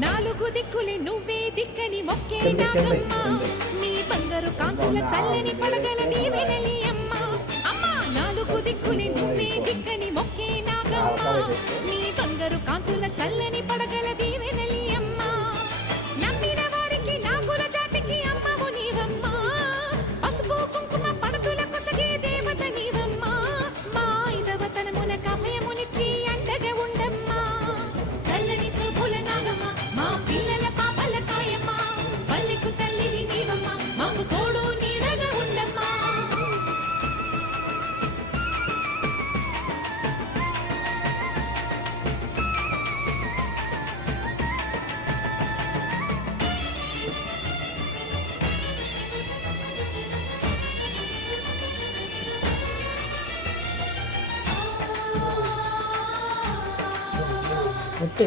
నాలుగు దిక్కులే నువ్వే దిక్కని మొక్కే నాగమ్మ నీ బంగారు కాంతుల చల్లని పడగల దీవెనలి అమ్మ అమ్మ నాలుగు దిక్కులే నువ్వే దిక్కని మొక్కే నాగమ్మ నీ బంగారు కాంతుల చల్లని పడగల దీవెనలి అమ్మ నమ్మిన వారికి నాగుల జాతికి అమ్మవు నీవమ్మ పసుపు కుంకుమ పడతుల కొసగే దేవత నీవమ్మ మా ఐదవతనమున కమయమునిచ్చి అండగా ఉండమ్మా చల్లని చూపుల నాగమ్మ మా పిల్లల పాపల కాయమ్మ పల్లెకు తల్లివి నీవమ్మ మాకు తోడు నీడగా ఉండమ్మా ఒట్టు